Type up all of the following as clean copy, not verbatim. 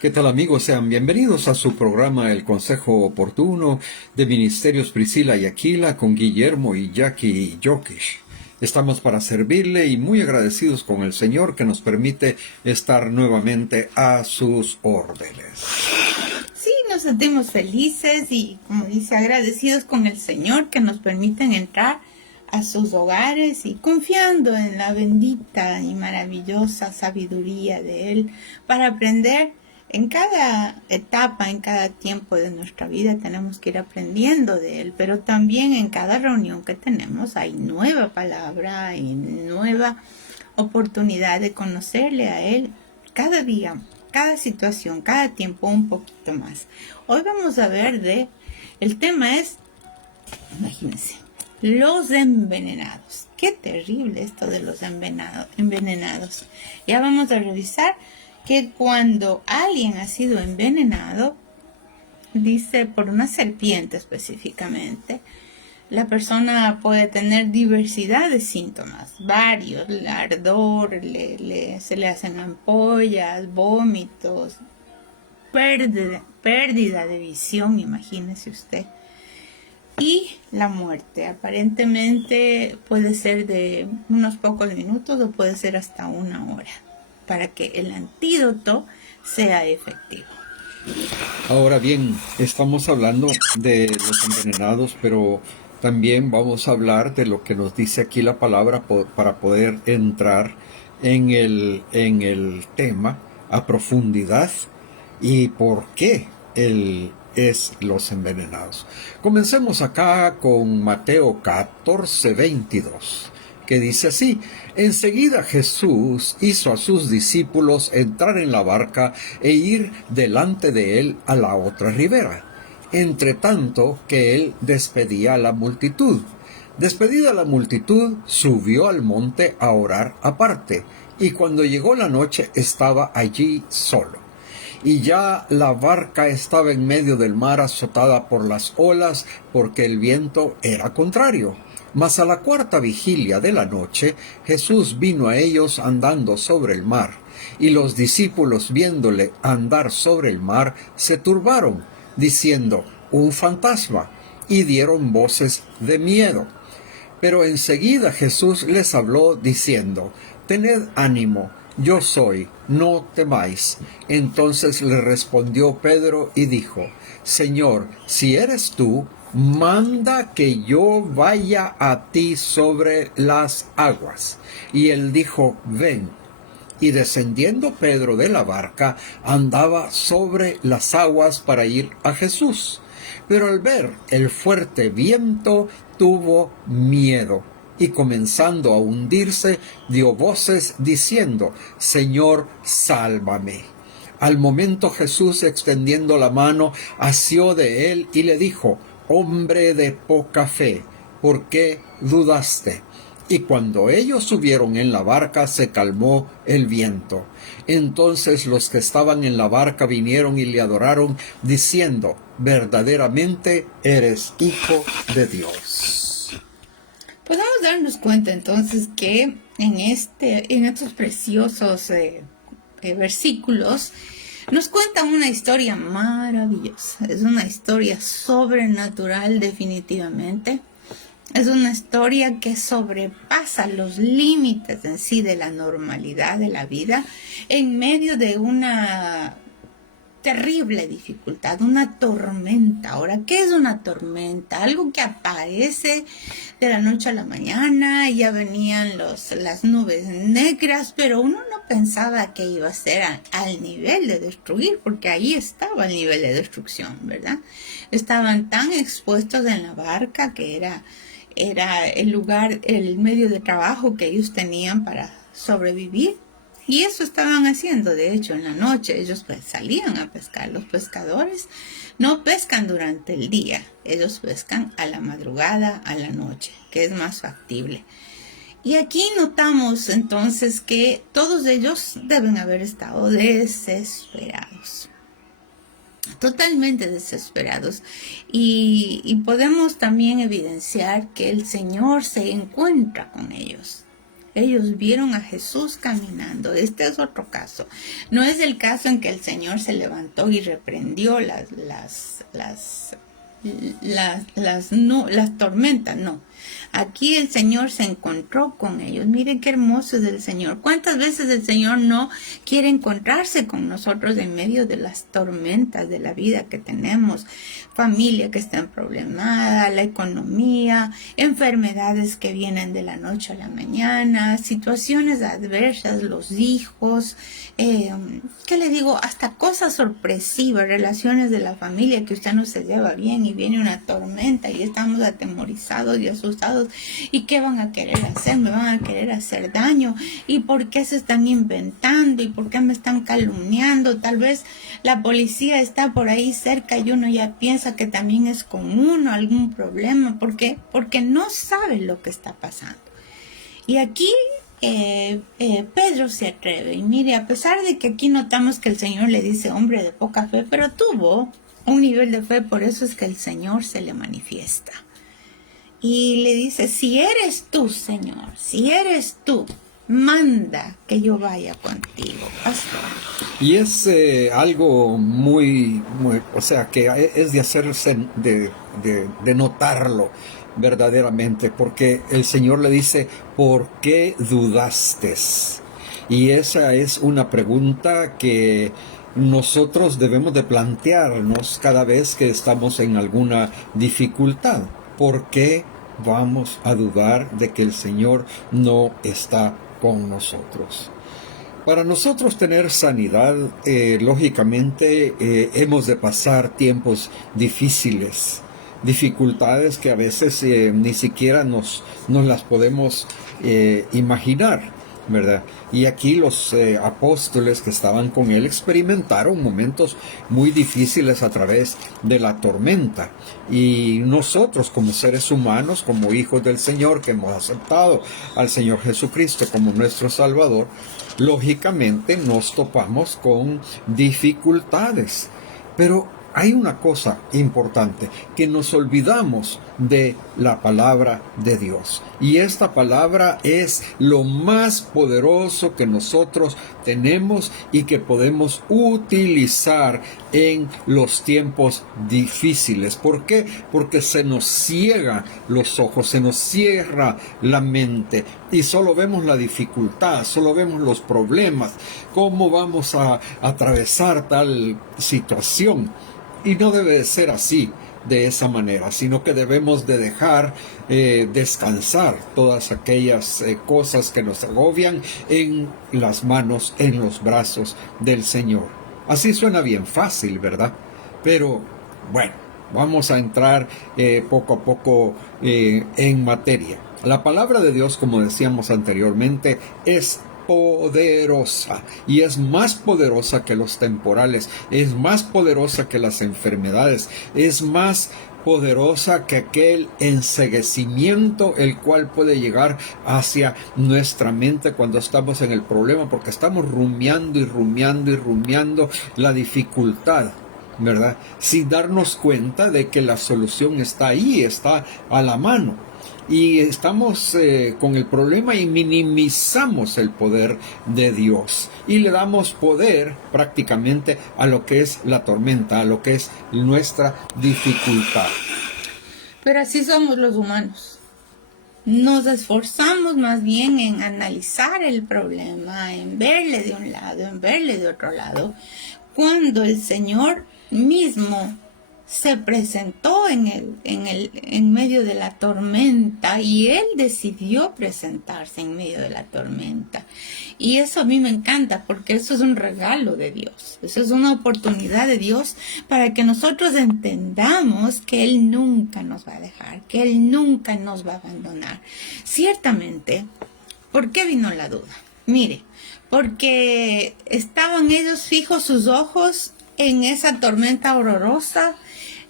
¿Qué tal, amigos? Sean bienvenidos a su programa El Consejo Oportuno de Ministerios Priscila y Aquila con Guillermo y Jackie Jokish. Estamos para servirle y muy agradecidos con el Señor que nos permite estar nuevamente a sus órdenes. Sí, nos sentimos felices y, como dice, agradecidos con el Señor que nos permiten entrar a sus hogares y confiando en la bendita y maravillosa sabiduría de Él para aprender. En cada etapa, en cada tiempo de nuestra vida tenemos que ir aprendiendo de Él, pero también en cada reunión que tenemos hay nueva palabra, hay nueva oportunidad de conocerle a Él cada día, cada situación, cada tiempo un poquito más. Hoy vamos a ver el tema es, imagínense, los envenenados. Qué terrible esto de los envenenados. Ya vamos a revisar que cuando alguien ha sido envenenado, dice por una serpiente específicamente, la persona puede tener diversidad de síntomas, varios, el ardor, se le hacen ampollas, vómitos, pérdida de visión, imagínese usted, y la muerte. Aparentemente puede ser de unos pocos minutos o puede ser hasta una hora, para que el antídoto sea efectivo. Ahora bien, estamos hablando de los envenenados, pero también vamos a hablar de lo que nos dice aquí la palabra para poder entrar en el tema a profundidad y por qué es los envenenados. Comencemos acá con Mateo 14:22. Que dice así: enseguida Jesús hizo a sus discípulos entrar en la barca e ir delante de él a la otra ribera, entre tanto que él despedía a la multitud. Despedida la multitud, subió al monte a orar aparte, y cuando llegó la noche estaba allí solo. Y ya la barca estaba en medio del mar azotada por las olas, porque el viento era contrario. Mas a la cuarta vigilia de la noche, Jesús vino a ellos andando sobre el mar, y los discípulos viéndole andar sobre el mar, se turbaron, diciendo: un fantasma, y dieron voces de miedo. Pero enseguida Jesús les habló diciendo: tened ánimo, yo soy, no temáis. Entonces le respondió Pedro y dijo: Señor, si eres tú, manda que yo vaya a ti sobre las aguas. Y él dijo: ven. Y descendiendo Pedro de la barca, andaba sobre las aguas para ir a Jesús. Pero al ver el fuerte viento, tuvo miedo, y comenzando a hundirse, dio voces diciendo: Señor, sálvame. Al momento Jesús, extendiendo la mano, asió de él y le dijo: hombre de poca fe, ¿por qué dudaste? Y cuando ellos subieron en la barca, se calmó el viento. Entonces los que estaban en la barca vinieron y le adoraron, diciendo: verdaderamente eres Hijo de Dios. Podemos darnos cuenta entonces que en estos preciosos versículos nos cuentan una historia maravillosa. Es una historia sobrenatural, definitivamente. Es una historia que sobrepasa los límites en sí de la normalidad de la vida en medio de una terrible dificultad, una tormenta. Ahora, ¿qué es una tormenta? Algo que aparece de la noche a la mañana, ya venían las nubes negras, pero uno no pensaba que iba a ser al nivel de destruir, porque ahí estaba el nivel de destrucción, ¿verdad? Estaban tan expuestos en la barca que era el lugar, el medio de trabajo que ellos tenían para sobrevivir. Y eso estaban haciendo, de hecho, en la noche. Ellos salían a pescar. Los pescadores no pescan durante el día. Ellos pescan a la madrugada, a la noche, que es más factible. Y aquí notamos entonces que todos ellos deben haber estado desesperados. Totalmente desesperados. Y podemos también evidenciar que el Señor se encuentra con ellos. Ellos vieron a Jesús caminando. Este es otro caso. No es el caso en que el Señor se levantó y reprendió las tormentas, no. Aquí el Señor se encontró con ellos. Miren qué hermoso es el Señor. ¿Cuántas veces el Señor no quiere encontrarse con nosotros en medio de las tormentas de la vida que tenemos? Familia que está en problemada, la economía, enfermedades que vienen de la noche a la mañana, situaciones adversas, los hijos, ¿qué le digo? Hasta cosas sorpresivas, relaciones de la familia que usted no se lleva bien y viene una tormenta y estamos atemorizados y asustados. ¿Y qué van a querer hacer? ¿Me van a querer hacer daño? ¿Y por qué se están inventando? ¿Y por qué me están calumniando? Tal vez la policía está por ahí cerca y uno ya piensa que también es con uno algún problema. ¿Por qué? Porque no sabe lo que está pasando. Y aquí Pedro se atreve. Y mire, a pesar de que aquí notamos que el Señor le dice hombre de poca fe, pero tuvo un nivel de fe, por eso es que el Señor se le manifiesta. Y le dice, si eres tú, Señor, si eres tú, manda que yo vaya contigo, pastor. Y es algo muy, o sea, que es de hacerse, de notarlo verdaderamente, porque el Señor le dice, ¿por qué dudaste? Y esa es una pregunta que nosotros debemos de plantearnos cada vez que estamos en alguna dificultad. ¿Por qué vamos a dudar de que el Señor no está con nosotros? Para nosotros tener sanidad, lógicamente hemos de pasar tiempos difíciles, dificultades que a veces ni siquiera nos las podemos imaginar, ¿verdad? Y aquí los apóstoles que estaban con él experimentaron momentos muy difíciles a través de la tormenta. Y nosotros como seres humanos, como hijos del Señor, que hemos aceptado al Señor Jesucristo como nuestro Salvador, lógicamente nos topamos con dificultades. Pero hay una cosa importante, que nos olvidamos de la palabra de Dios. Y esta palabra es lo más poderoso que nosotros tenemos y que podemos utilizar en los tiempos difíciles. ¿Por qué? Porque se nos ciega los ojos, se nos cierra la mente y solo vemos la dificultad, solo vemos los problemas, cómo vamos a atravesar tal situación. Y no debe de ser así, de esa manera, sino que debemos de dejar descansar todas aquellas cosas que nos agobian en las manos, en los brazos del Señor. Así suena bien fácil, ¿verdad? Pero bueno, vamos a entrar poco a poco en materia. La palabra de Dios, como decíamos anteriormente, es poderosa y es más poderosa que los temporales, es más poderosa que las enfermedades, es más poderosa que aquel enceguecimiento el cual puede llegar hacia nuestra mente cuando estamos en el problema, porque estamos rumiando y rumiando y rumiando la dificultad, ¿verdad? Sin darnos cuenta de que la solución está ahí, está a la mano. Y estamos con el problema y minimizamos el poder de Dios. Y le damos poder prácticamente a lo que es la tormenta, a lo que es nuestra dificultad. Pero así somos los humanos. Nos esforzamos más bien en analizar el problema, en verle de un lado, en verle de otro lado, cuando el Señor mismo se presentó en medio de la tormenta y Él decidió presentarse en medio de la tormenta. Y eso a mí me encanta porque eso es un regalo de Dios. Eso es una oportunidad de Dios para que nosotros entendamos que Él nunca nos va a dejar, que Él nunca nos va a abandonar. Ciertamente, ¿por qué vino la duda? Mire, porque estaban ellos fijos sus ojos en esa tormenta horrorosa,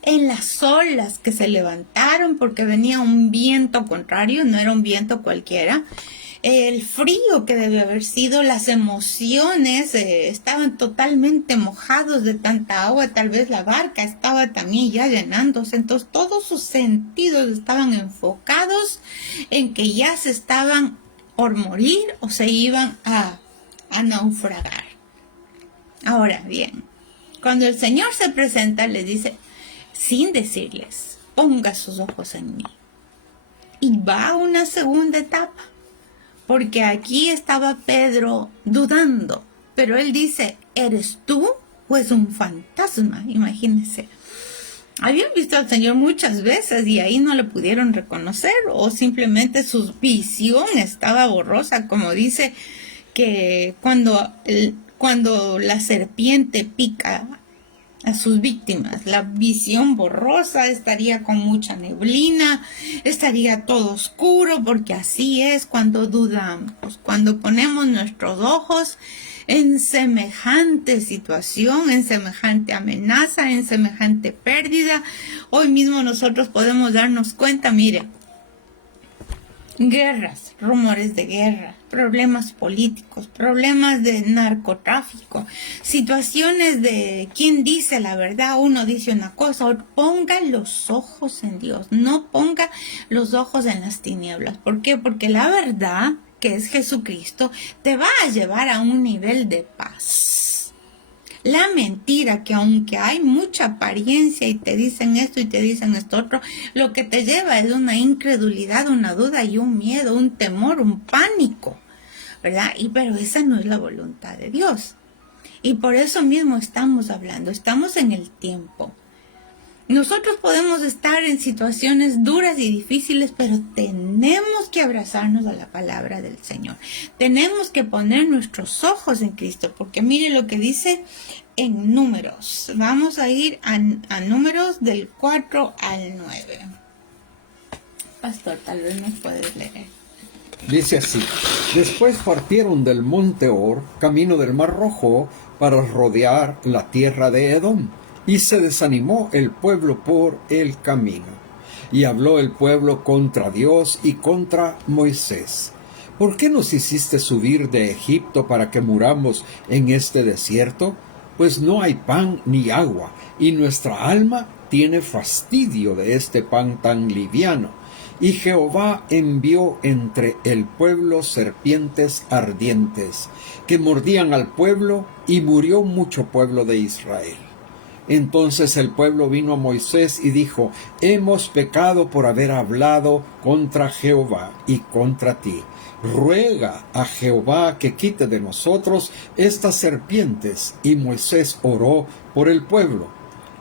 en las olas que se levantaron porque venía un viento contrario, no era un viento cualquiera, el frío que debe haber sido, las emociones, estaban totalmente mojados de tanta agua, tal vez la barca estaba también ya llenándose, entonces todos sus sentidos estaban enfocados en que ya se estaban por morir o se iban a naufragar. Ahora bien, cuando el Señor se presenta, les dice, sin decirles, ponga sus ojos en mí. Y va a una segunda etapa, porque aquí estaba Pedro dudando, pero él dice, ¿eres tú o es un fantasma? Imagínense. Habían visto al Señor muchas veces y ahí no le pudieron reconocer, o simplemente su visión estaba borrosa, como dice que cuando la serpiente pica a sus víctimas, la visión borrosa, estaría con mucha neblina, estaría todo oscuro, porque así es cuando dudamos, cuando ponemos nuestros ojos en semejante situación, en semejante amenaza, en semejante pérdida. Hoy mismo nosotros podemos darnos cuenta, mire, guerras, rumores de guerra, problemas políticos, problemas de narcotráfico, situaciones de quién dice la verdad, uno dice una cosa, ponga los ojos en Dios, no ponga los ojos en las tinieblas. ¿Por qué? Porque la verdad, que es Jesucristo, te va a llevar a un nivel de paz. La mentira, que aunque hay mucha apariencia y te dicen esto y te dicen esto otro, lo que te lleva es una incredulidad, una duda y un miedo, un temor, un pánico, ¿verdad? Pero esa no es la voluntad de Dios. Y por eso mismo estamos hablando, estamos en el tiempo. Nosotros podemos estar en situaciones duras y difíciles, pero tenemos que abrazarnos a la palabra del Señor. Tenemos que poner nuestros ojos en Cristo, porque mire lo que dice en Números. Vamos a ir a Números del 4 al 9. Pastor, tal vez nos puedes leer. Dice así: después partieron del monte Or, camino del Mar Rojo, para rodear la tierra de Edom. Y se desanimó el pueblo por el camino. Y habló el pueblo contra Dios y contra Moisés. ¿Por qué nos hiciste subir de Egipto para que muramos en este desierto? Pues no hay pan ni agua, y nuestra alma tiene fastidio de este pan tan liviano. Y Jehová envió entre el pueblo serpientes ardientes, que mordían al pueblo, y murió mucho pueblo de Israel. Entonces el pueblo vino a Moisés y dijo: hemos pecado por haber hablado contra Jehová y contra ti. Ruega a Jehová que quite de nosotros estas serpientes. Y Moisés oró por el pueblo.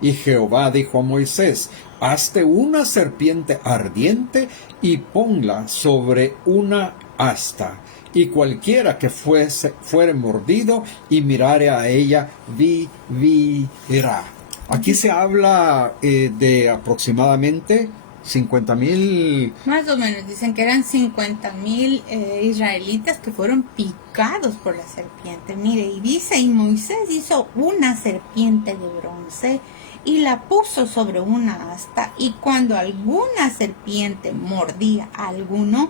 Y Jehová dijo a Moisés: hazte una serpiente ardiente y ponla sobre una asta. Y cualquiera que fuere mordido y mirare a ella, vivirá. Aquí se habla de aproximadamente 50,000. Más o menos, dicen que eran 50,000 israelitas que fueron picados por la serpiente. Mire, y dice, y Moisés hizo una serpiente de bronce y la puso sobre una asta, y cuando alguna serpiente mordía a alguno,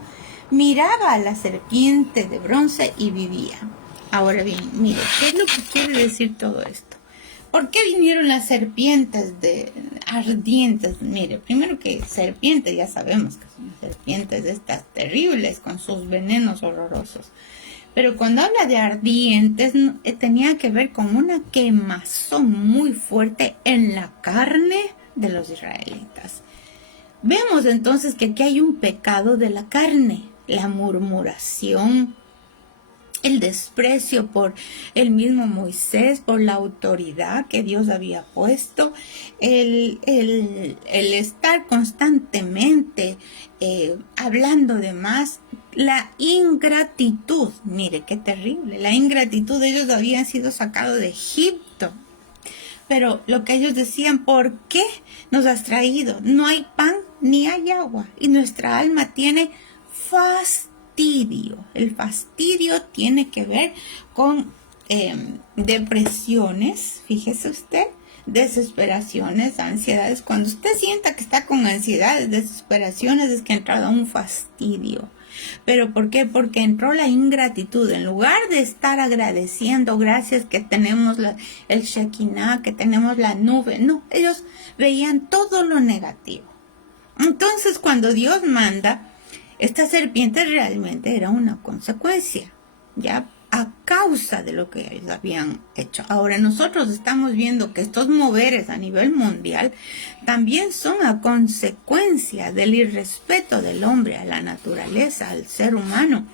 miraba a la serpiente de bronce y vivía. Ahora bien, mire, ¿qué es lo que quiere decir todo esto? ¿Por qué vinieron las serpientes ardientes? Mire, primero que serpientes, ya sabemos que son serpientes estas terribles con sus venenos horrorosos. Pero cuando habla de ardientes, tenía que ver con una quemazón muy fuerte en la carne de los israelitas. Vemos entonces que aquí hay un pecado de la carne, la murmuración, el desprecio por el mismo Moisés, por la autoridad que Dios había puesto, el estar constantemente hablando de más, la ingratitud. Mire qué terrible, la ingratitud. Ellos habían sido sacados de Egipto, pero lo que ellos decían: ¿por qué nos has traído? No hay pan ni hay agua, y nuestra alma tiene fastidio. El fastidio tiene que ver con depresiones, fíjese usted, desesperaciones, ansiedades. Cuando usted sienta que está con ansiedades, desesperaciones, es que ha entrado un fastidio. ¿Pero por qué? Porque entró la ingratitud. En lugar de estar agradeciendo, gracias que tenemos el Shekinah, que tenemos la nube, no, ellos veían todo lo negativo. Entonces, cuando Dios manda Esta serpiente realmente era una consecuencia, ya a causa de lo que ellos habían hecho. Ahora nosotros estamos viendo que estos moveres a nivel mundial también son a consecuencia del irrespeto del hombre a la naturaleza, al ser humano,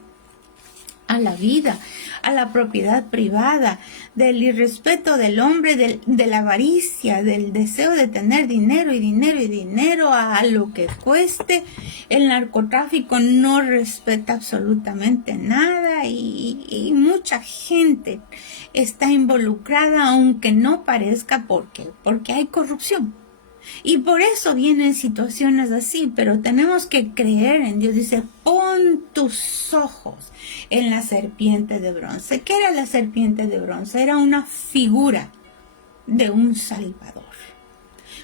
a la vida, a la propiedad privada, del irrespeto del hombre, de la avaricia, del deseo de tener dinero y dinero y dinero a lo que cueste. El narcotráfico no respeta absolutamente nada y mucha gente está involucrada, aunque no parezca. ¿Por qué? Porque hay corrupción. Y por eso vienen situaciones así, pero tenemos que creer en Dios. Dice, pon tus ojos en la serpiente de bronce. ¿Qué era la serpiente de bronce? Era una figura de un Salvador.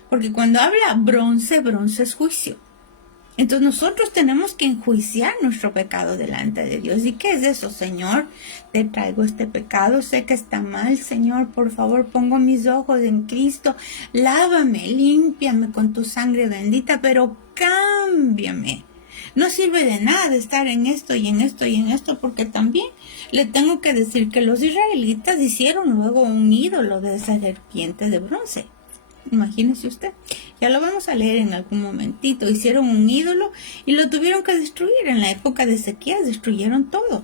Porque cuando habla bronce, bronce es juicio. Entonces nosotros tenemos que enjuiciar nuestro pecado delante de Dios. ¿Y qué es eso, Señor? Te traigo este pecado, sé que está mal, Señor, por favor, pongo mis ojos en Cristo, lávame, límpiame con tu sangre bendita, pero cámbiame. No sirve de nada estar en esto y en esto y en esto, porque también le tengo que decir que los israelitas hicieron luego un ídolo de esa serpiente de bronce. Imagínese usted, ya lo vamos a leer en algún momentito. Hicieron un ídolo y lo tuvieron que destruir. En la época de Ezequías destruyeron todo,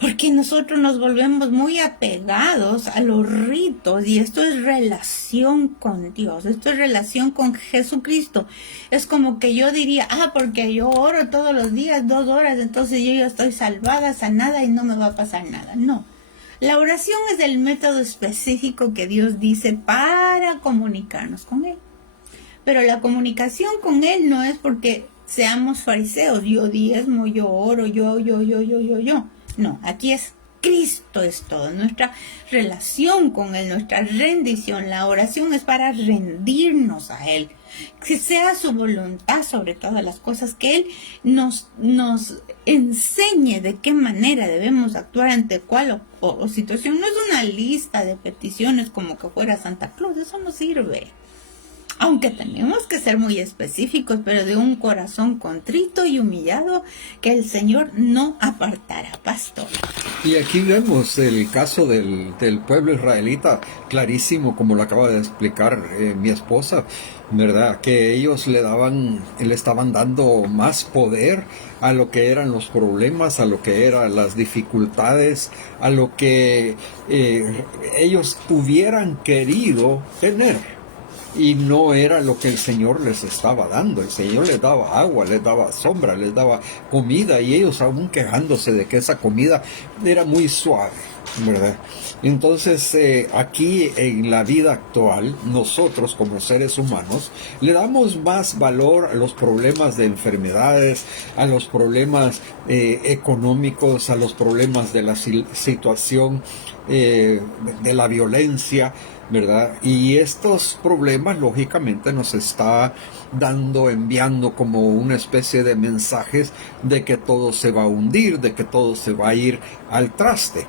porque nosotros nos volvemos muy apegados a los ritos, y esto es relación con Dios, esto es relación con Jesucristo. Es como que yo diría, porque yo oro todos los días 2 horas, entonces yo ya estoy salvada, sanada y no me va a pasar nada. No. La oración es el método específico que Dios dice para comunicarnos con Él. Pero la comunicación con Él no es porque seamos fariseos. Yo diezmo, yo oro, yo. No, aquí es Cristo es todo. Nuestra relación con Él, nuestra rendición. La oración es para rendirnos a Él. Que sea su voluntad sobre todas las cosas, que Él nos enseñe de qué manera debemos actuar ante cuál o situación. No es una lista de peticiones como que fuera Santa Claus, eso no sirve. Aunque tenemos que ser muy específicos, pero de un corazón contrito y humillado, que el Señor no apartará, pastor. Y aquí vemos el caso del pueblo israelita, clarísimo, como lo acaba de explicar mi esposa, ¿verdad? Que ellos le estaban dando más poder a lo que eran los problemas, a lo que eran las dificultades, a lo que ellos hubieran querido tener. Y no era lo que el Señor les estaba dando. El Señor les daba agua, les daba sombra, les daba comida, y ellos aún quejándose de que esa comida era muy suave, ¿verdad? Entonces, aquí en la vida actual, nosotros como seres humanos, le damos más valor a los problemas de enfermedades, a los problemas económicos, a los problemas de la situación de la violencia, ¿verdad? Y estos problemas lógicamente nos está enviando como una especie de mensajes de que todo se va a hundir, de que todo se va a ir al traste.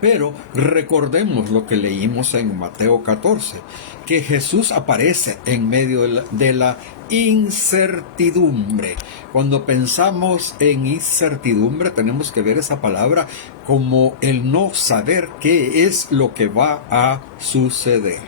Pero recordemos lo que leímos en Mateo 14, que Jesús aparece en medio de la incertidumbre. Cuando pensamos en incertidumbre, tenemos que ver esa palabra como el no saber qué es lo que va a suceder.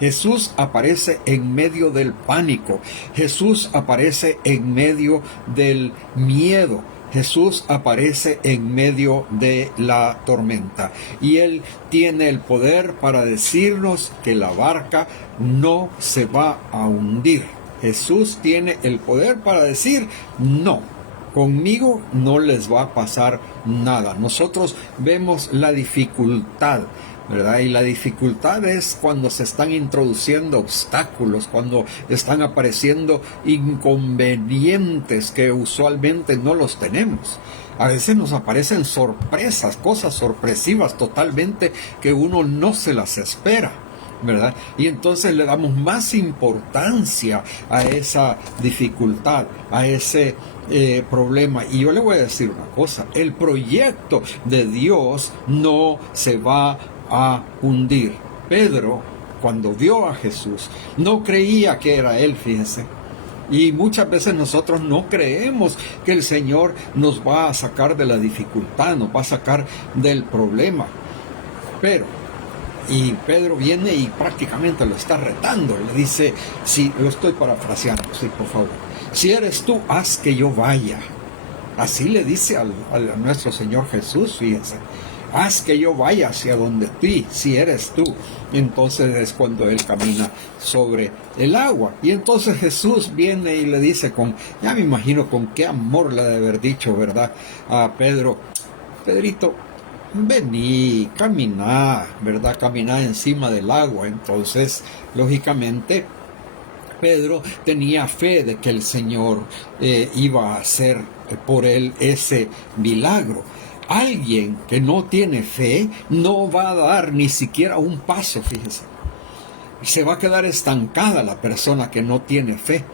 Jesús aparece en medio del pánico. Jesús aparece en medio del miedo. Jesús aparece en medio de la tormenta, y Él tiene el poder para decirnos que la barca no se va a hundir. Jesús tiene el poder para decir, no, conmigo no les va a pasar nada. Nosotros vemos la dificultad, ¿verdad? Y la dificultad es cuando se están introduciendo obstáculos, cuando están apareciendo inconvenientes que usualmente no los tenemos. A veces nos aparecen sorpresas, cosas sorpresivas totalmente que uno no se las espera, ¿verdad? Y entonces le damos más importancia a esa dificultad, a ese problema. Y yo le voy a decir una cosa: el proyecto de Dios no se va a hundir. Pedro, cuando vio a Jesús, no creía que era él, fíjense. Y muchas veces nosotros no creemos que el Señor nos va a sacar de la dificultad, nos va a sacar del problema. Y Pedro viene y prácticamente lo está retando. Le dice, si lo estoy parafraseando, sí, por favor. Si eres tú, haz que yo vaya. Así le dice a nuestro Señor Jesús, fíjense. Haz que yo vaya hacia donde ti, si eres tú. Entonces es cuando Él camina sobre el agua. Y entonces Jesús viene y le dice ya me imagino con qué amor le ha de haber dicho, ¿verdad? A Pedro, Pedrito, vení, camina, ¿verdad? Camina encima del agua. Entonces, lógicamente, Pedro tenía fe de que el Señor iba a hacer por él ese milagro. Alguien que no tiene fe no va a dar ni siquiera un paso, fíjese. Se va a quedar estancada la persona que no tiene fe.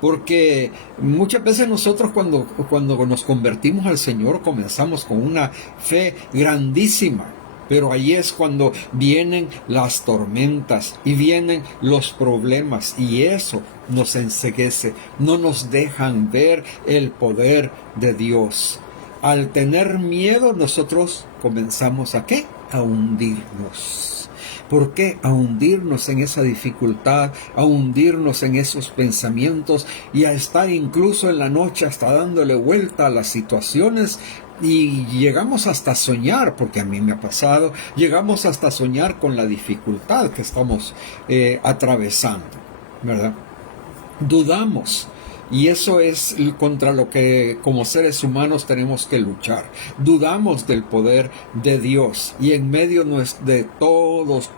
Porque muchas veces nosotros cuando nos convertimos al Señor comenzamos con una fe grandísima. Pero ahí es cuando vienen las tormentas y vienen los problemas, y eso nos enceguece, no nos dejan ver el poder de Dios. Al tener miedo nosotros comenzamos ¿a qué? A hundirnos. ¿Por qué? A hundirnos en esa dificultad, a hundirnos en esos pensamientos y a estar incluso en la noche hasta dándole vuelta a las situaciones. Y llegamos hasta soñar, porque a mí me ha pasado, llegamos hasta soñar con la dificultad que estamos atravesando, ¿verdad? Dudamos. Y eso es contra lo que como seres humanos tenemos que luchar. Dudamos del poder de Dios. Y en medio de todos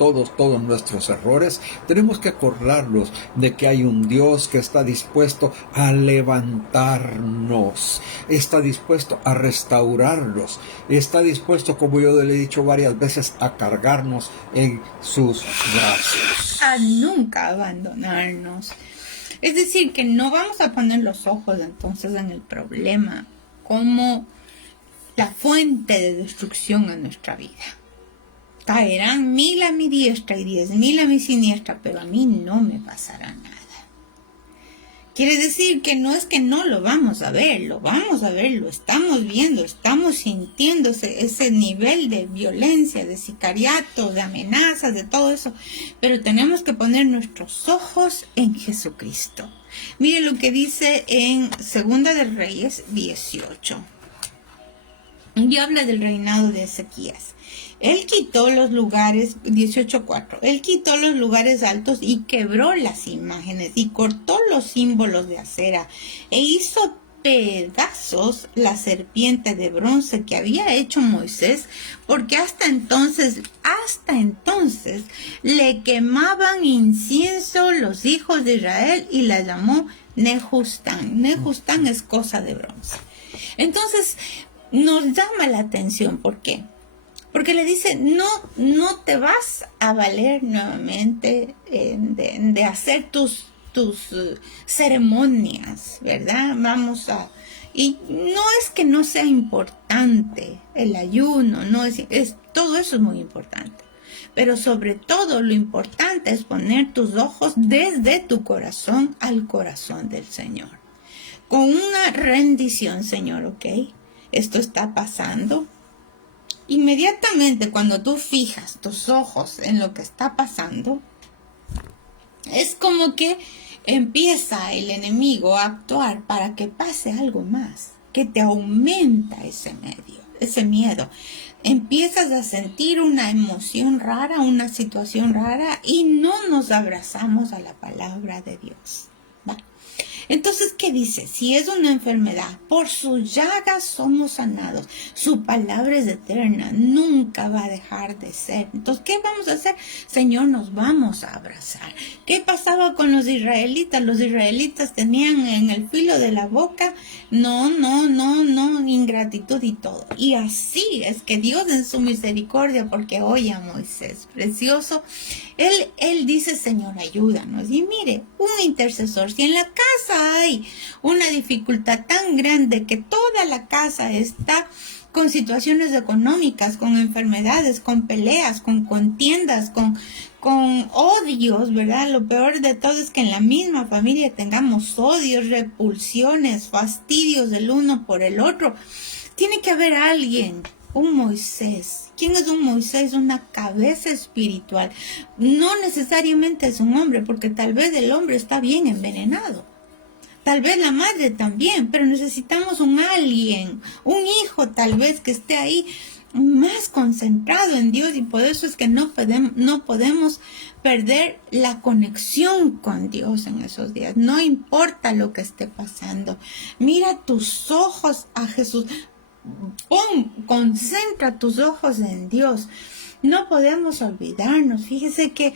nuestros errores, tenemos que acordarnos de que hay un Dios que está dispuesto a levantarnos. Está dispuesto a restaurarnos. Está dispuesto, como yo le he dicho varias veces, a cargarnos en sus brazos. A nunca abandonarnos. Es decir, que no vamos a poner los ojos entonces en el problema como la fuente de destrucción a nuestra vida. Caerán 1000 a mi diestra y 10.000 a mi siniestra, pero a mí no me pasará nada. Quiere decir que no es que no lo vamos a ver, lo estamos viendo, estamos sintiendo ese nivel de violencia, de sicariato, de amenazas, de todo eso. Pero tenemos que poner nuestros ojos en Jesucristo. Mire lo que dice en Segunda de Reyes 18. Y habla del reinado de Ezequías. Él quitó los lugares, 18:4, él quitó los lugares altos y quebró las imágenes y cortó los símbolos de acera e hizo pedazos la serpiente de bronce que había hecho Moisés, porque hasta entonces le quemaban incienso los hijos de Israel y la llamó Nehustán. Nehustán es cosa de bronce. Entonces nos llama la atención, ¿por qué? Porque le dice, no te vas a valer nuevamente de hacer tus ceremonias, ¿verdad? Y no es que no sea importante el ayuno, todo eso es muy importante. Pero sobre todo lo importante es poner tus ojos desde tu corazón al corazón del Señor. Con una rendición, Señor, ¿ok? Esto está pasando. Inmediatamente cuando tú fijas tus ojos en lo que está pasando, es como que empieza el enemigo a actuar para que pase algo más, que te aumenta ese miedo. Empiezas a sentir una emoción rara, una situación rara, y no nos abrazamos a la palabra de Dios. ¿Va? Entonces, ¿qué dice? Si es una enfermedad, por sus llagas somos sanados. Su palabra es eterna, nunca va a dejar de ser. Entonces, ¿qué vamos a hacer? Señor, nos vamos a abrazar. ¿Qué pasaba con los israelitas? Los israelitas tenían en el filo de la boca, no, ingratitud y todo. Y así es que Dios en su misericordia, porque oye a Moisés, precioso, él dice, Señor, ayúdanos. Y mire, un intercesor, si en la casa hay una dificultad tan grande que toda la casa está con situaciones económicas, con enfermedades, con peleas, con contiendas, con odios, ¿verdad? Lo peor de todo es que en la misma familia tengamos odios, repulsiones, fastidios del uno por el otro. Tiene que haber alguien, un Moisés. ¿Quién es un Moisés? Una cabeza espiritual. No necesariamente es un hombre, porque tal vez el hombre está bien envenenado. Tal vez la madre también, pero necesitamos un alguien, un hijo tal vez que esté ahí más concentrado en Dios, y por eso es que no podemos perder la conexión con Dios en esos días. No importa lo que esté pasando. Mira tus ojos a Jesús. Concentra tus ojos en Dios. No podemos olvidarnos. Fíjese que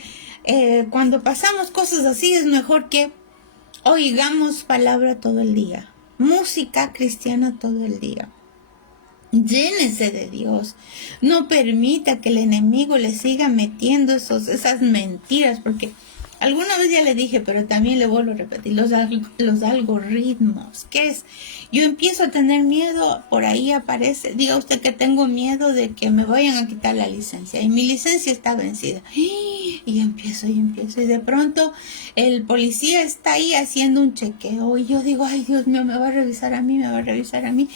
cuando pasamos cosas así es mejor que oigamos palabra todo el día, música cristiana todo el día. Llénese de Dios. No permita que el enemigo le siga metiendo esas mentiras, porque alguna vez ya le dije, pero también le vuelvo a repetir, los algoritmos. ¿Qué es? Yo empiezo a tener miedo, por ahí aparece, diga usted que tengo miedo de que me vayan a quitar la licencia, y mi licencia está vencida. Y empiezo, y de pronto el policía está ahí haciendo un chequeo, y yo digo, ay Dios mío, me va a revisar a mí.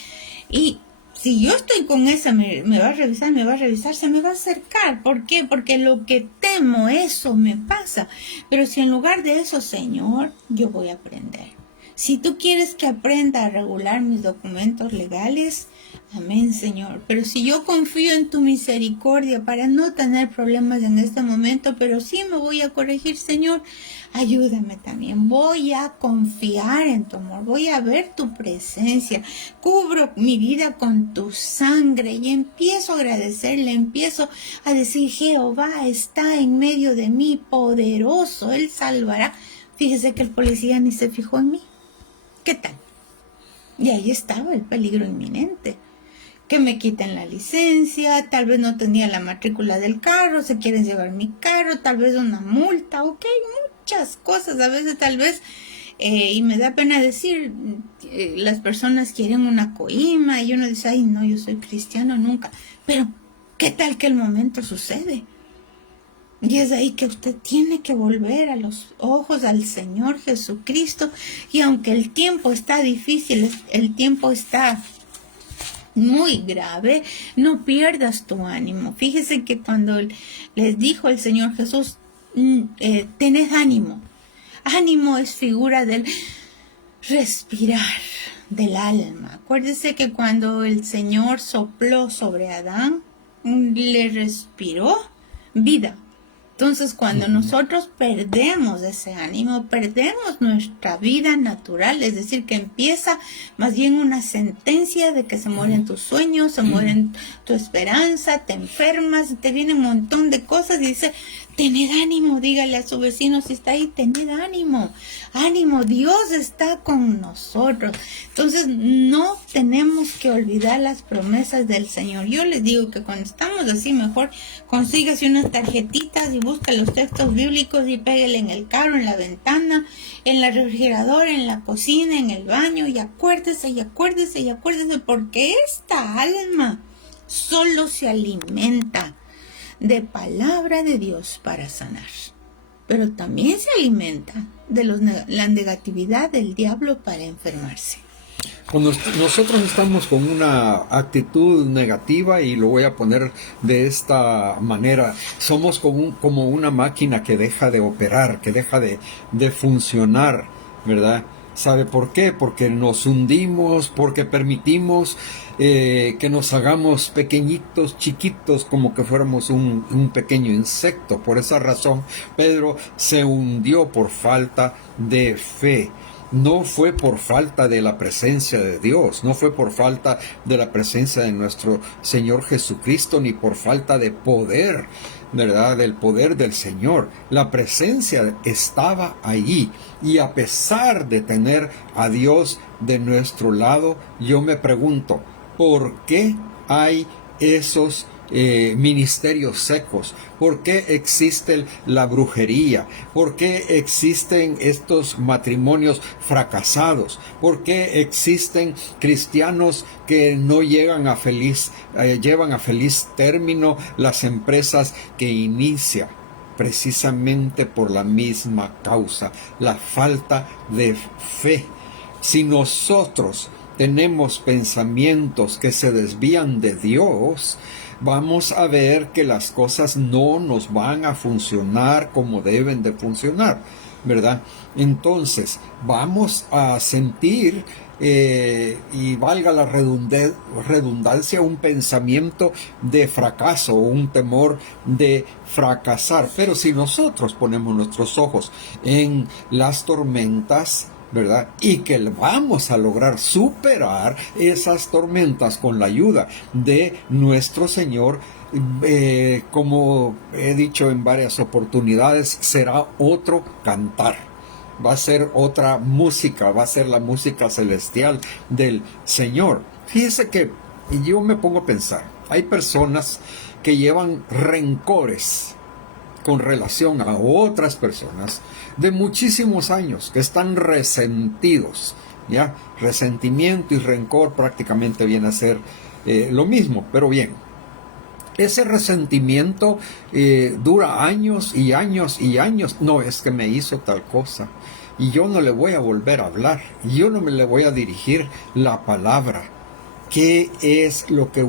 Y si yo estoy con esa, me va a revisar, se me va a acercar. ¿Por qué? Porque lo que temo, eso me pasa. Pero si en lugar de eso, Señor, yo voy a aprender. Si tú quieres que aprenda a regular mis documentos legales, amén, Señor. Pero si yo confío en tu misericordia para no tener problemas en este momento, pero sí me voy a corregir, Señor, ayúdame también. Voy a confiar en tu amor, voy a ver tu presencia. Cubro mi vida con tu sangre y empiezo a agradecerle, empiezo a decir, Jehová está en medio de mí, poderoso, Él salvará. Fíjese que el policía ni se fijó en mí. ¿Qué tal? Y ahí estaba el peligro inminente. Que me quiten la licencia, tal vez no tenía la matrícula del carro, se quieren llevar mi carro, tal vez una multa, ok, muchas cosas, a veces tal vez, y me da pena decir, las personas quieren una coima y uno dice, ay no, yo soy cristiano, nunca. Pero, ¿qué tal que el momento sucede? Y es ahí que usted tiene que volver a los ojos al Señor Jesucristo. Y aunque el tiempo está difícil, el tiempo está muy grave, no pierdas tu ánimo. Fíjese que cuando les dijo el Señor Jesús, tened ánimo. Ánimo es figura del respirar del alma. Acuérdese que cuando el Señor sopló sobre Adán, le respiró vida. Entonces, cuando nosotros perdemos ese ánimo, perdemos nuestra vida natural, es decir, que empieza más bien una sentencia de que se mueren tus sueños, se mueren tu esperanza, te enfermas, te viene un montón de cosas y dice, tened ánimo, dígale a su vecino si está ahí, tened ánimo, ánimo, Dios está con nosotros. Entonces, no tenemos que olvidar las promesas del Señor. Yo les digo que cuando estamos así, mejor consígase unas tarjetitas y busca los textos bíblicos y pégale en el carro, en la ventana, en la refrigeradora, en la cocina, en el baño, y acuérdese, porque esta alma solo se alimenta de palabra de Dios para sanar, pero también se alimenta de la negatividad del diablo para enfermarse. Cuando nosotros estamos con una actitud negativa, y lo voy a poner de esta manera, somos como una máquina que deja de operar, que deja de funcionar, ¿verdad? ¿Sabe por qué? Porque nos hundimos, porque permitimos que nos hagamos pequeñitos, chiquitos, como que fuéramos un pequeño insecto. Por esa razón, Pedro se hundió por falta de fe. No fue por falta de la presencia de Dios, no fue por falta de la presencia de nuestro Señor Jesucristo, ni por falta de poder, ¿verdad? Del poder del Señor. La presencia estaba allí, y a pesar de tener a Dios de nuestro lado, yo me pregunto, ¿por qué hay esos ministerios secos? ¿Por qué existe la brujería? ¿Por qué existen estos matrimonios fracasados? ¿Por qué existen cristianos que no llevan a feliz término las empresas que inicia? Precisamente por la misma causa, la falta de fe. Si nosotros tenemos pensamientos que se desvían de Dios, vamos a ver que las cosas no nos van a funcionar como deben de funcionar, ¿verdad? Entonces, vamos a sentir, y valga la redundancia, un pensamiento de fracaso, un temor de fracasar. Pero si nosotros ponemos nuestros ojos en las tormentas, ¿verdad? Y que vamos a lograr superar esas tormentas con la ayuda de nuestro Señor, como he dicho en varias oportunidades, será otro cantar. Va a ser otra música, va a ser la música celestial del Señor. Fíjese que yo me pongo a pensar, hay personas que llevan rencores con relación a otras personas de muchísimos años, que están resentidos, ¿ya? Resentimiento y rencor prácticamente viene a ser lo mismo, pero bien. Ese resentimiento dura años y años y años. No, es que me hizo tal cosa y yo no le voy a volver a hablar, yo no me le voy a dirigir la palabra. ¿Qué es lo que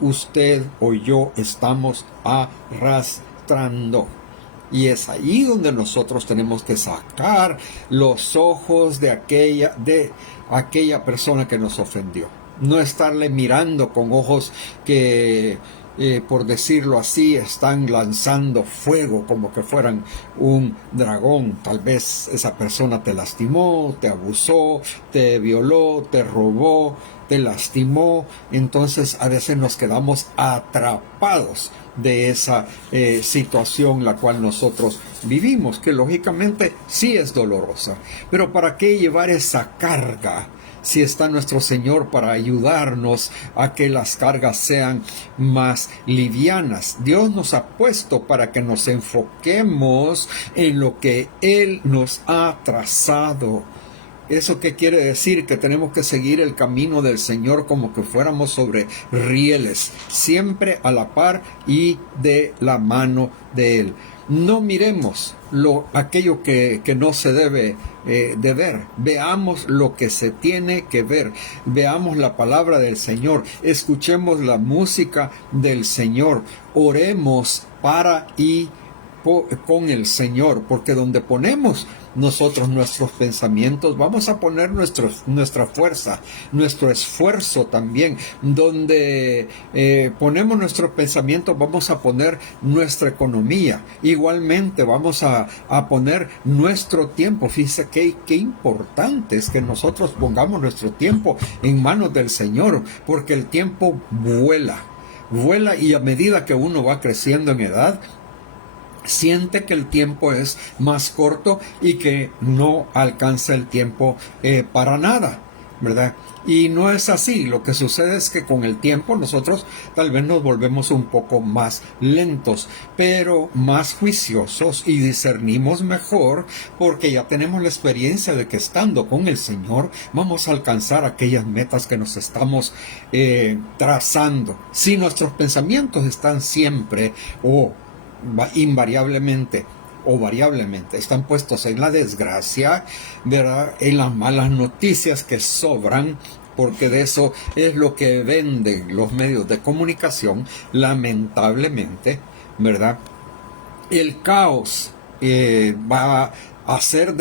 usted o yo estamos arrastrando? Y es ahí donde nosotros tenemos que sacar los ojos de aquella persona que nos ofendió. No estarle mirando con ojos que, por decirlo así, están lanzando fuego como que fueran un dragón. Tal vez esa persona te lastimó, te abusó, te violó, te robó, te lastimó. Entonces a veces nos quedamos atrapados de esa situación la cual nosotros vivimos, que lógicamente sí es dolorosa. Pero ¿para qué llevar esa carga si está nuestro Señor para ayudarnos a que las cargas sean más livianas? Dios nos ha puesto para que nos enfoquemos en lo que Él nos ha trazado. ¿Eso qué quiere decir? Que tenemos que seguir el camino del Señor como que fuéramos sobre rieles, siempre a la par y de la mano de Él. No miremos aquello que no se debe de ver. Veamos lo que se tiene que ver. Veamos la palabra del Señor. Escuchemos la música del Señor. Oremos para y con el Señor, porque donde ponemos nosotros nuestros pensamientos, vamos a poner nuestra fuerza, nuestro esfuerzo también. Donde ponemos nuestros pensamientos, vamos a poner nuestra economía. Igualmente vamos a poner nuestro tiempo. Fíjese qué importante es que nosotros pongamos nuestro tiempo en manos del Señor, porque el tiempo vuela, y a medida que uno va creciendo en edad, siente que el tiempo es más corto y que no alcanza el tiempo para nada, ¿verdad? Y no es así. Lo que sucede es que con el tiempo nosotros tal vez nos volvemos un poco más lentos, pero más juiciosos, y discernimos mejor, porque ya tenemos la experiencia de que estando con el Señor vamos a alcanzar aquellas metas que nos estamos trazando. Si nuestros pensamientos están siempre invariablemente o variablemente están puestos en la desgracia, ¿verdad?, en las malas noticias que sobran, porque de eso es lo que venden los medios de comunicación, lamentablemente, ¿verdad? El caos va a ser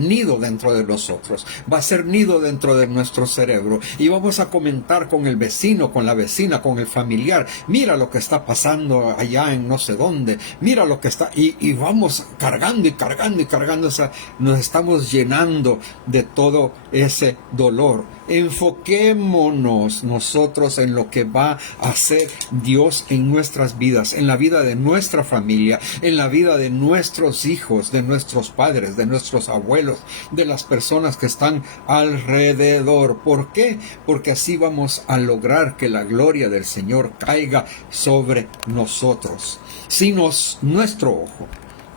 nido dentro de nosotros, va a ser nido dentro de nuestro cerebro, y vamos a comentar con el vecino, con la vecina, con el familiar: mira lo que está pasando allá en no sé dónde, mira lo que está, y vamos cargando y cargando y cargando, o sea, nos estamos llenando de todo ese dolor. Enfoquémonos nosotros en lo que va a hacer Dios en nuestras vidas, en la vida de nuestra familia, en la vida de nuestros hijos. hermanos, de nuestros padres, de nuestros abuelos, de las personas que están alrededor. ¿Por qué? Porque así vamos a lograr que la gloria del Señor caiga sobre nosotros. Si nuestro ojo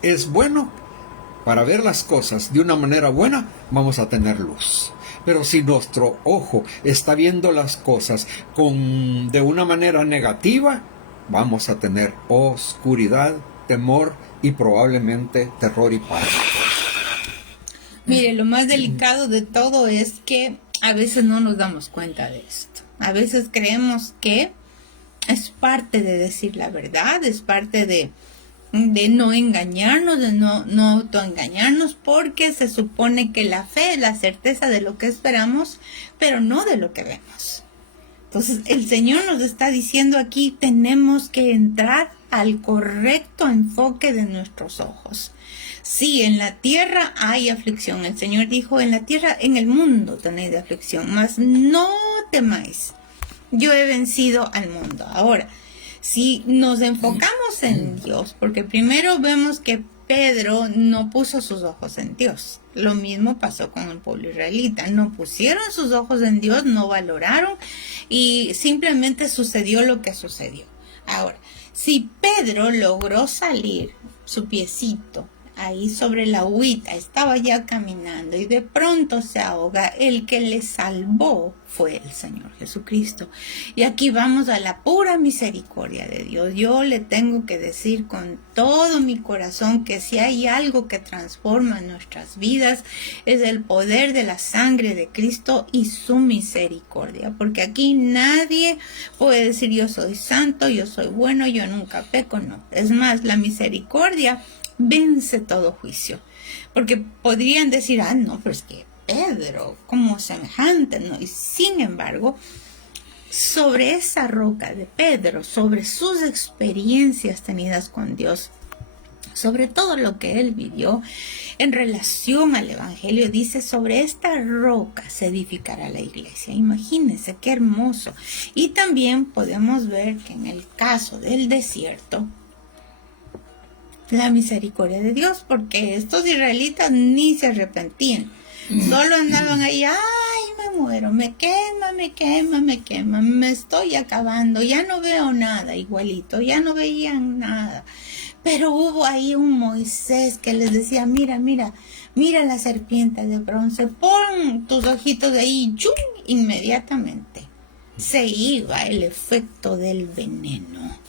es bueno para ver las cosas de una manera buena, vamos a tener luz. Pero si nuestro ojo está viendo las cosas de una manera negativa, vamos a tener oscuridad, temor y probablemente terror y pánico. Mire, lo más delicado de todo es que a veces no nos damos cuenta de esto. A veces creemos que es parte de decir la verdad, es parte de no engañarnos, de no autoengañarnos, porque se supone que la fe es la certeza de lo que esperamos, pero no de lo que vemos. Entonces, el Señor nos está diciendo aquí, tenemos que entrar al correcto enfoque de nuestros ojos. Sí, en la tierra hay aflicción. El Señor dijo, en la tierra, en el mundo tenéis de aflicción, mas no temáis. Yo he vencido al mundo. Ahora, si nos enfocamos en Dios, porque primero vemos que Pedro no puso sus ojos en Dios. Lo mismo pasó con el pueblo israelita. No pusieron sus ojos en Dios, no valoraron y simplemente sucedió lo que sucedió. Ahora, si Pedro logró salir su piecito ahí sobre la agüita, estaba ya caminando y de pronto se ahoga, el que le salvó fue el Señor Jesucristo. Y aquí vamos a la pura misericordia de Dios. Yo le tengo que decir con todo mi corazón que si hay algo que transforma nuestras vidas es el poder de la sangre de Cristo y su misericordia, porque aquí nadie puede decir yo soy santo, yo soy bueno, yo nunca peco. No, es más, la misericordia vence todo juicio, porque podrían decir, no, pero es que Pedro, como semejante, no, y sin embargo, sobre esa roca de Pedro, sobre sus experiencias tenidas con Dios, sobre todo lo que él vivió en relación al Evangelio, dice, sobre esta roca se edificará la iglesia. Imagínense qué hermoso. Y también podemos ver que en el caso del desierto, la misericordia de Dios, porque estos israelitas ni se arrepentían, solo andaban ahí, ay, me muero, me quema, me estoy acabando, ya no veo nada, igualito, ya no veían nada. Pero hubo ahí un Moisés que les decía, mira la serpiente de bronce, pon tus ojitos de ahí, ¡yum! Inmediatamente se iba el efecto del veneno.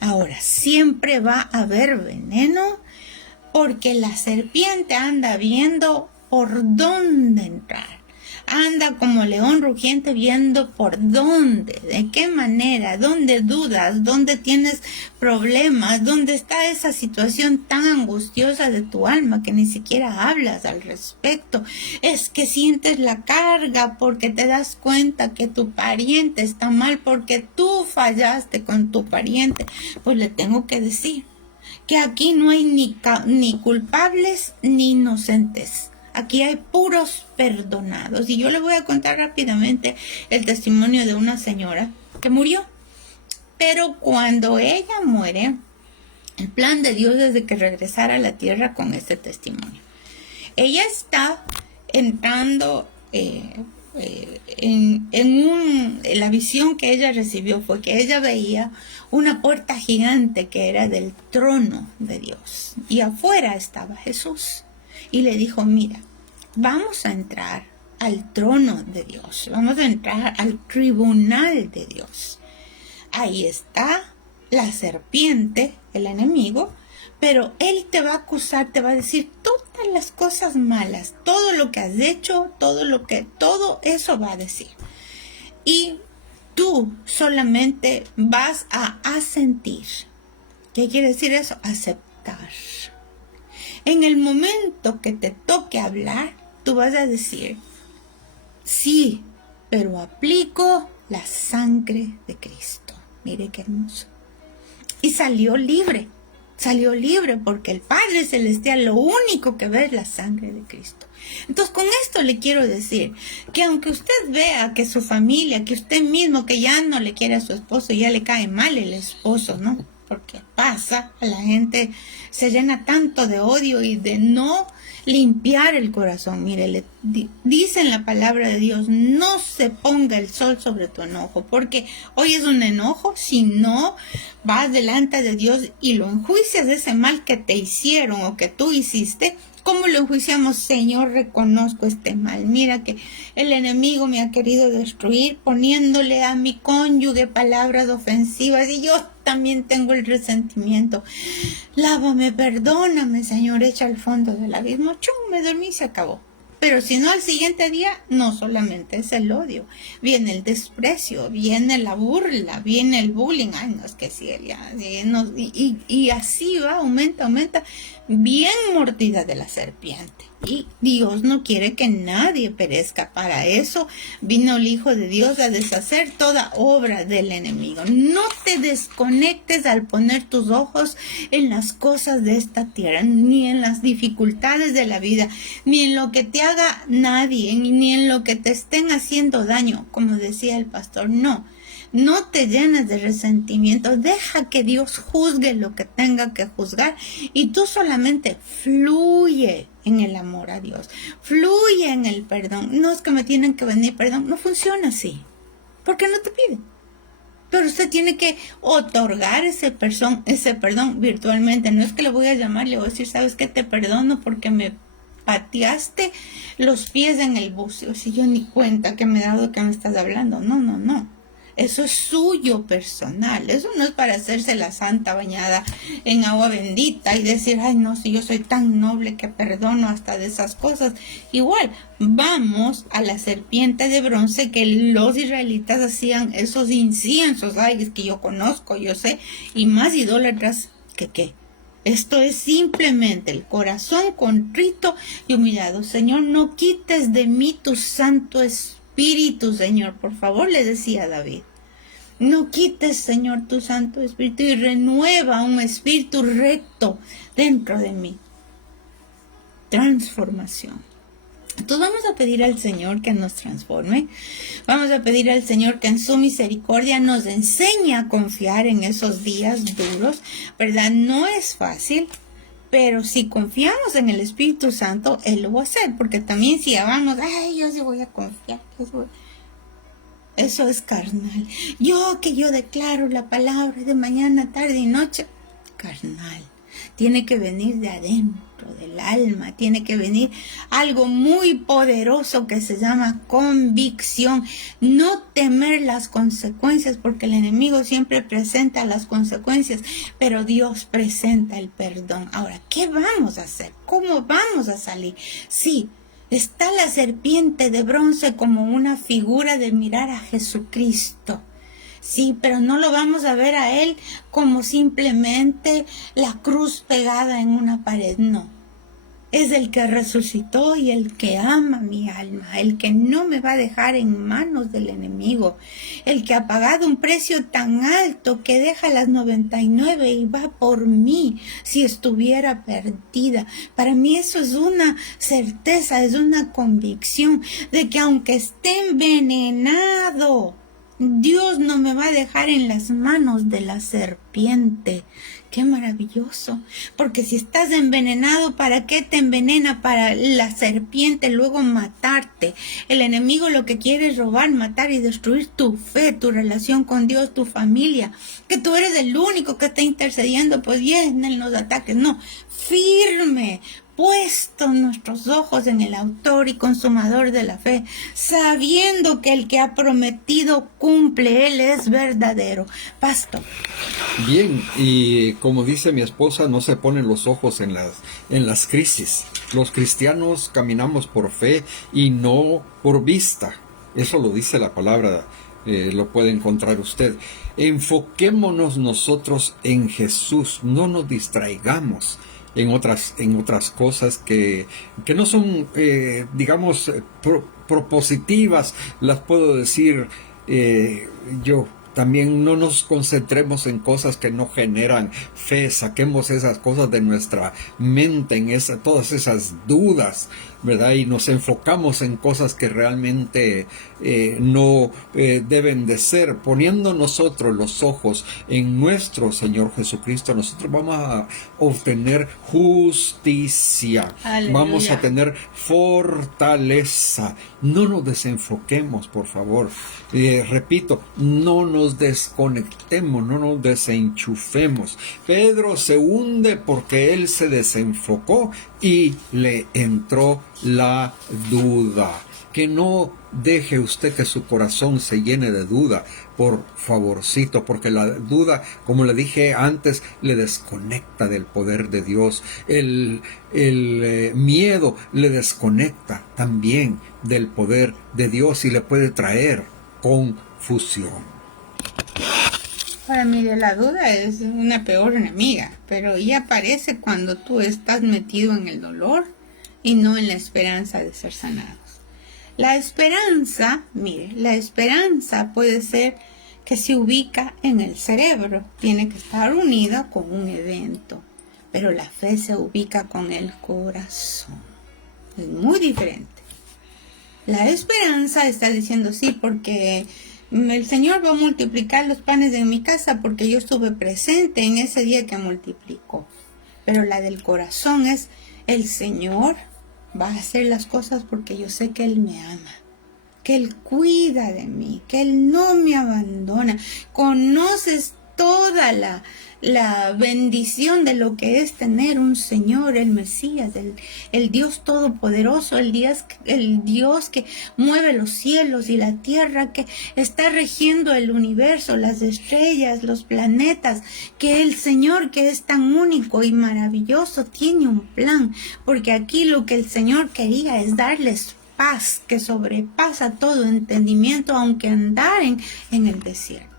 Ahora, siempre va a haber veneno porque la serpiente anda viendo por dónde entrar. Anda como león rugiente viendo por dónde, de qué manera, dónde dudas, dónde tienes problemas, dónde está esa situación tan angustiosa de tu alma que ni siquiera hablas al respecto. Es que sientes la carga porque te das cuenta que tu pariente está mal, porque tú fallaste con tu pariente. Pues le tengo que decir que aquí no hay ni culpables ni inocentes. Aquí hay puros perdonados. Y yo le voy a contar rápidamente el testimonio de una señora que murió. Pero cuando ella muere, el plan de Dios es de que regresara a la tierra con este testimonio. Ella está entrando la visión que ella recibió fue que ella veía una puerta gigante que era del trono de Dios. Y afuera estaba Jesús. Y le dijo, mira, vamos a entrar al trono de Dios, vamos a entrar al tribunal de Dios. Ahí está la serpiente, el enemigo, pero él te va a acusar, te va a decir todas las cosas malas, todo lo que has hecho, todo eso va a decir. Y tú solamente vas a asentir. ¿Qué quiere decir eso? Aceptar. En el momento que te toque hablar, tú vas a decir, sí, pero aplico la sangre de Cristo. Mire qué hermoso. Y salió libre porque el Padre Celestial lo único que ve es la sangre de Cristo. Entonces con esto le quiero decir que aunque usted vea que su familia, que usted mismo, que ya no le quiere a su esposo, ya le cae mal el esposo, ¿no? porque pasa, la gente se llena tanto de odio y de no limpiar el corazón. Mire, dice en la palabra de Dios, no se ponga el sol sobre tu enojo, porque hoy es un enojo si no vas delante de Dios y lo enjuicias de ese mal que te hicieron o que tú hiciste. ¿Cómo lo enjuiciamos? Señor, reconozco este mal. Mira que el enemigo me ha querido destruir poniéndole a mi cónyuge palabras ofensivas y yo también tengo el resentimiento. Lávame, perdóname, Señor, echa al fondo del abismo. Chum, me dormí y se acabó. Pero si no, al siguiente día, no solamente es el odio, viene el desprecio, viene la burla, viene el bullying. Ay, no, es que sí, y así va, aumenta, bien mordida de la serpiente. Y Dios no quiere que nadie perezca. Para eso vino el Hijo de Dios a deshacer toda obra del enemigo. No te desconectes al poner tus ojos en las cosas de esta tierra, ni en las dificultades de la vida, ni en lo que te haga nadie, ni en lo que te estén haciendo daño, como decía el pastor. No te llenes de resentimiento, deja que Dios juzgue lo que tenga que juzgar y tú solamente fluye en el amor a Dios, fluye en el perdón. No es que me tienen que venir perdón, no funciona así, porque no te piden. Pero usted tiene que otorgar ese perdón virtualmente. No es que le voy a llamar, le voy a decir, ¿sabes qué? Te perdono porque me pateaste los pies en el buceo. Si yo ni cuenta que me he dado que me estás hablando. No. Eso es suyo personal. Eso no es para hacerse la santa bañada en agua bendita y decir, ay no, si yo soy tan noble que perdono hasta de esas cosas. Igual, vamos a la serpiente de bronce que los israelitas hacían esos inciensos. Ay, es que yo conozco, yo sé, y más idólatras que qué. Esto es simplemente el corazón contrito y humillado. Señor, no quites de mí tu Santo Espíritu, Señor, por favor, le decía David. No quites, Señor, tu Santo Espíritu y renueva un espíritu recto dentro de mí. Transformación. Entonces vamos a pedir al Señor que nos transforme. Vamos a pedir al Señor que en su misericordia nos enseñe a confiar en esos días duros, ¿verdad? No es fácil. Pero si confiamos en el Espíritu Santo, Él lo va a hacer. Porque también si vamos, ay, yo sí voy a confiar. Eso es carnal. Yo declaro la palabra de mañana, tarde y noche. Carnal. Tiene que venir de adentro, del alma. Tiene que venir algo muy poderoso que se llama convicción. No temer las consecuencias, porque el enemigo siempre presenta las consecuencias, pero Dios presenta el perdón. Ahora, ¿qué vamos a hacer? ¿Cómo vamos a salir? Sí, está la serpiente de bronce como una figura de mirar a Jesucristo. Sí, pero no lo vamos a ver a Él como simplemente la cruz pegada en una pared, no. Es el que resucitó y el que ama mi alma, el que no me va a dejar en manos del enemigo, el que ha pagado un precio tan alto que deja las 99 y va por mí si estuviera perdida. Para mí eso es una certeza, es una convicción de que aunque esté envenenado, Dios no me va a dejar en las manos de la serpiente. ¡Qué maravilloso! Porque si estás envenenado, ¿para qué te envenena? Para la serpiente luego matarte. El enemigo lo que quiere es robar, matar y destruir tu fe, tu relación con Dios, tu familia. Que tú eres el único que está intercediendo, pues vienen los ataques. No, firme, puesto nuestros ojos en el autor y consumador de la fe, sabiendo que el que ha prometido cumple, Él es verdadero. Pastor. Bien, y como dice mi esposa, no se ponen los ojos en las crisis. Los cristianos caminamos por fe y no por vista. Eso lo dice la palabra, lo puede encontrar usted. Enfoquémonos nosotros en Jesús, no nos distraigamos en otras cosas que no son, digamos, propositivas, las puedo decir yo. También no nos concentremos en cosas que no generan fe, saquemos esas cosas de nuestra mente, todas esas dudas ¿verdad? Y nos enfocamos en cosas que realmente no deben de ser. Poniendo nosotros los ojos en nuestro Señor Jesucristo, nosotros vamos a obtener justicia. Aleluya. Vamos a tener fortaleza. No nos desenfoquemos, por favor. Repito, no nos desconectemos, no nos desenchufemos. Pedro se hunde porque él se desenfocó y le entró la duda. Que no deje usted que su corazón se llene de duda, por favorcito, porque la duda, como le dije antes, le desconecta del poder de Dios. El miedo le desconecta también del poder de Dios y le puede traer confusión. Para mí la duda es una peor enemiga, pero ya aparece cuando tú estás metido en el dolor y no en la esperanza de ser sanados. La esperanza, mire, la esperanza puede ser que se ubica en el cerebro, tiene que estar unida con un evento, pero la fe se ubica con el corazón. Es muy diferente. La esperanza está diciendo sí porque el Señor va a multiplicar los panes en mi casa porque yo estuve presente en ese día que multiplicó. Pero la del corazón es el Señor va a hacer las cosas porque yo sé que Él me ama, que Él cuida de mí, que Él no me abandona. Conoces toda la bendición de lo que es tener un Señor, el Mesías, el Dios Todopoderoso, el Dios que mueve los cielos y la tierra, que está regiendo el universo, las estrellas, los planetas, que el Señor que es tan único y maravilloso tiene un plan, porque aquí lo que el Señor quería es darles paz que sobrepasa todo entendimiento, aunque andaren en el desierto.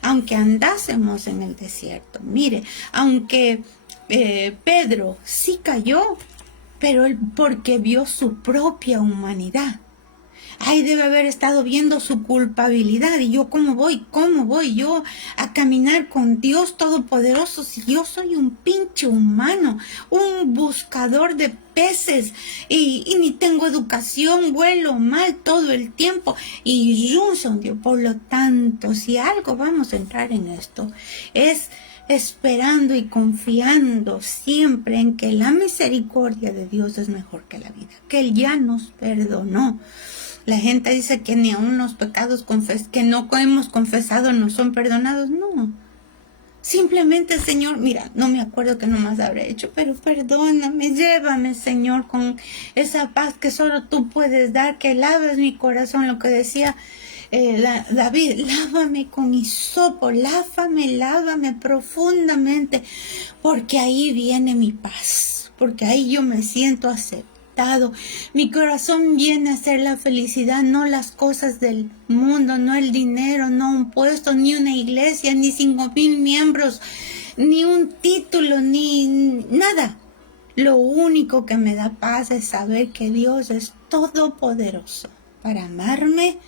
Aunque andásemos en el desierto, mire, aunque Pedro sí cayó, pero él porque vio su propia humanidad. Ahí debe haber estado viendo su culpabilidad. Y yo, ¿cómo voy yo a caminar con Dios Todopoderoso si yo soy un pinche humano, un buscador de peces y ni tengo educación, vuelo mal todo el tiempo y yo soy Dios? Por lo tanto, si algo vamos a entrar en esto, es esperando y confiando siempre en que la misericordia de Dios es mejor que la vida, que Él ya nos perdonó. La gente dice que ni aun los pecados que no hemos confesado no son perdonados. No. Simplemente, Señor, mira, no me acuerdo qué nomás habré hecho, pero perdóname, llévame, Señor, con esa paz que solo tú puedes dar, que laves mi corazón, lo que decía David, lávame con hisopo, lávame profundamente, porque ahí viene mi paz, porque ahí yo me siento aceptado. Mi corazón viene a ser la felicidad, no las cosas del mundo, no el dinero, no un puesto, ni una iglesia, ni 5,000 miembros, ni un título, ni nada. Lo único que me da paz es saber que Dios es todopoderoso para amarme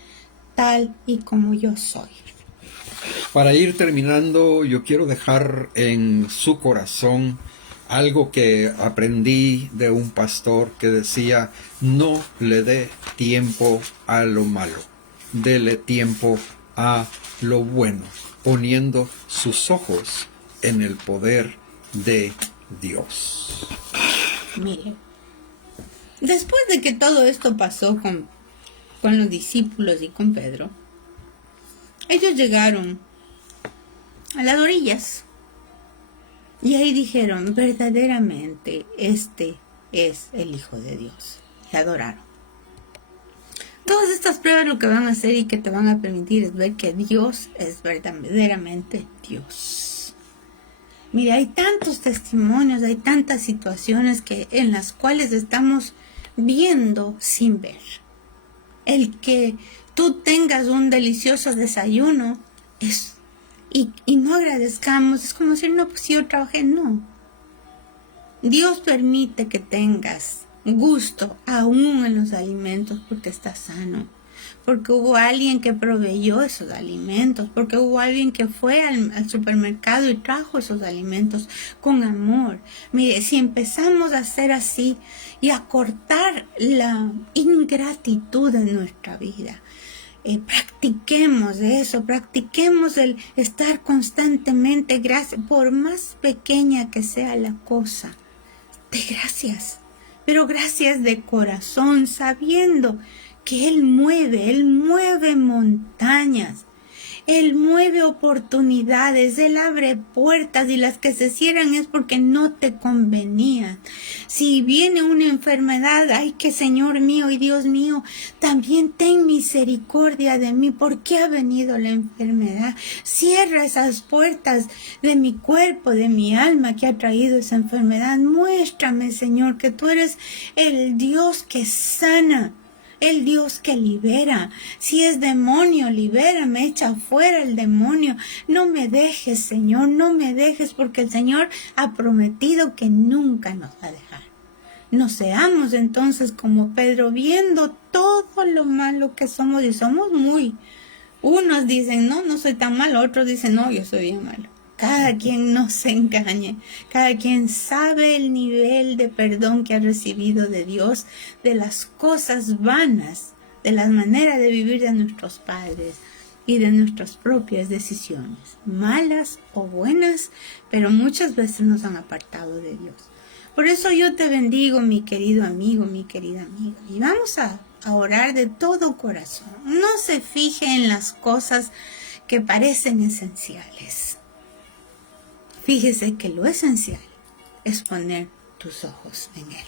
tal y como yo soy. Para ir terminando, yo quiero dejar en su corazón algo que aprendí de un pastor que decía: no le dé tiempo a lo malo, dele tiempo a lo bueno, poniendo sus ojos en el poder de Dios. Mire, después de que todo esto pasó con los discípulos y con Pedro, ellos llegaron a las orillas. Y ahí dijeron, verdaderamente, este es el Hijo de Dios. Y adoraron. Todas estas pruebas lo que van a hacer y que te van a permitir es ver que Dios es verdaderamente Dios. Mira, hay tantos testimonios, hay tantas situaciones en las cuales estamos viendo sin ver. El que tú tengas un delicioso desayuno y no agradezcamos, es como decir, no, pues yo trabajé, no. Dios permite que tengas gusto aún en los alimentos porque estás sano. porque hubo alguien que proveyó esos alimentos, porque hubo alguien que fue al supermercado y trajo esos alimentos con amor. Mire, si empezamos a hacer así y a cortar la ingratitud en nuestra vida, practiquemos eso, practiquemos el estar constantemente gracias, por más pequeña que sea la cosa, de gracias, pero gracias de corazón, sabiendo que Él mueve montañas. Él mueve oportunidades, Él abre puertas y las que se cierran es porque no te convenían. Si viene una enfermedad, ay que Señor mío y Dios mío, también ten misericordia de mí. ¿Por qué ha venido la enfermedad? Cierra esas puertas de mi cuerpo, de mi alma que ha traído esa enfermedad. Muéstrame, Señor, que tú eres el Dios que sana. El Dios que libera. Si es demonio, libérame, echa fuera el demonio. No me dejes, Señor, no me dejes, porque el Señor ha prometido que nunca nos va a dejar. No seamos entonces como Pedro, viendo todo lo malo que somos, y somos muy. Unos dicen, no soy tan malo, otros dicen, no, yo soy bien malo. Cada quien no se engañe, cada quien sabe el nivel de perdón que ha recibido de Dios, de las cosas vanas, de las maneras de vivir de nuestros padres y de nuestras propias decisiones, malas o buenas, pero muchas veces nos han apartado de Dios. Por eso yo te bendigo, mi querido amigo, mi querida amiga, y vamos a orar de todo corazón. No se fije en las cosas que parecen esenciales. Fíjese que lo esencial es poner tus ojos en Él.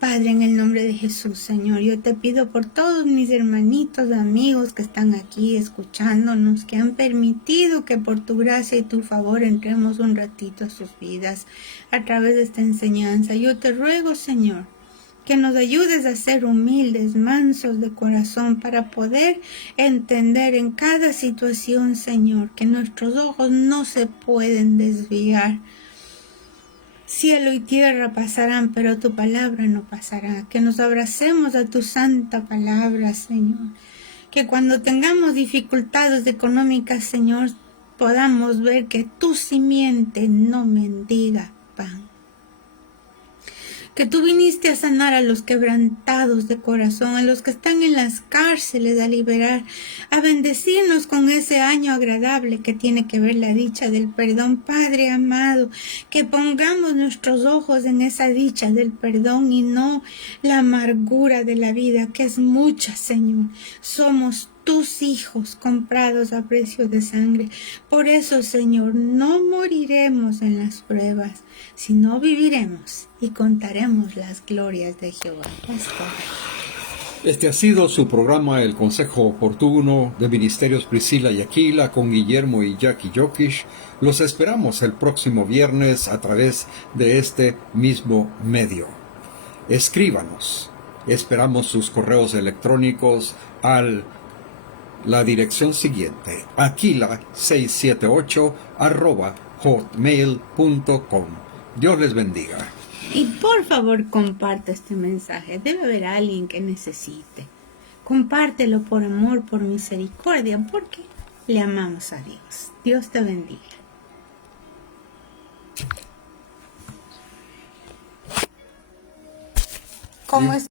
Padre, en el nombre de Jesús, Señor, yo te pido por todos mis hermanitos, amigos que están aquí escuchándonos, que han permitido que por tu gracia y tu favor entremos un ratito a sus vidas a través de esta enseñanza. Yo te ruego, Señor, que nos ayudes a ser humildes, mansos de corazón, para poder entender en cada situación, Señor, que nuestros ojos no se pueden desviar. Cielo y tierra pasarán, pero tu palabra no pasará. Que nos abracemos a tu santa palabra, Señor. Que cuando tengamos dificultades económicas, Señor, podamos ver que tu simiente no mendiga pan. Que tú viniste a sanar a los quebrantados de corazón, a los que están en las cárceles, a liberar, a bendecirnos con ese año agradable que tiene que ver la dicha del perdón. Padre amado, que pongamos nuestros ojos en esa dicha del perdón y no la amargura de la vida, que es mucha, Señor. Somos tus hijos comprados a precio de sangre. Por eso, Señor, no moriremos en las pruebas, sino viviremos y contaremos las glorias de Jehová. Pastor. Este ha sido su programa El Consejo Oportuno de Ministerios Priscila y Aquila con Guillermo y Jackie Jokish. Los esperamos el próximo viernes a través de este mismo medio. Escríbanos. Esperamos sus correos electrónicos al la dirección siguiente: aquila678@hotmail.com. Dios les bendiga. Y por favor, comparte este mensaje. Debe haber alguien que necesite. Compártelo por amor, por misericordia, porque le amamos a Dios. Dios te bendiga. ¿Cómo es?